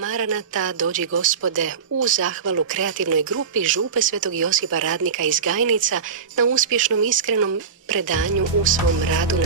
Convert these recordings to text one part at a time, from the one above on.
Maranata, dođi Gospode, u zahvalu kreativnoj grupi Župe Svetog Josipa Radnika iz Gajnica na uspješnom iskrenom predanju u svom radu.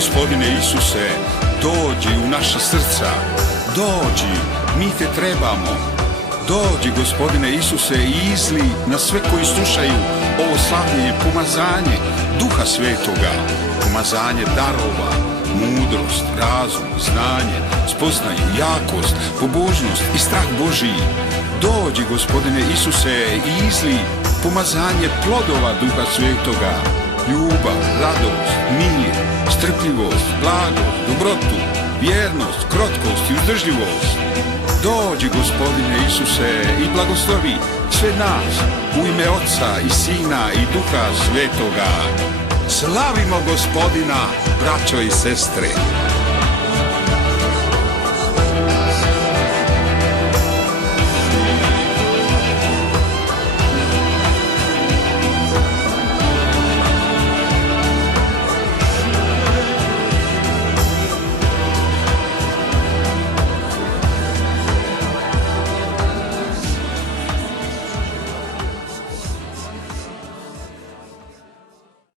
Gospodine Isuse, dođi u naša srca, dođi, mi te trebamo. Dođi, Gospodine Isuse, i izli na sve koji slušaju ovo slavljenje pomazanje Duha Svetoga, pomazanje darova, mudrosti, mudrost, razum, znanje, spoznaju, jakost, pobožnost i strah Božiji. Dođi, Gospodine Isuse, i izli pomazanje plodova Duha Svetoga, ljubav, radost, mir, strpljivost, blagost, dobrotu, vjernost, krotkost i uzdržljivost. Dođi, Gospodine Isuse, i blagoslovi sve nas u ime Oca i Sina i Duha Svetoga. Slavimo Gospodina, braćo i sestre!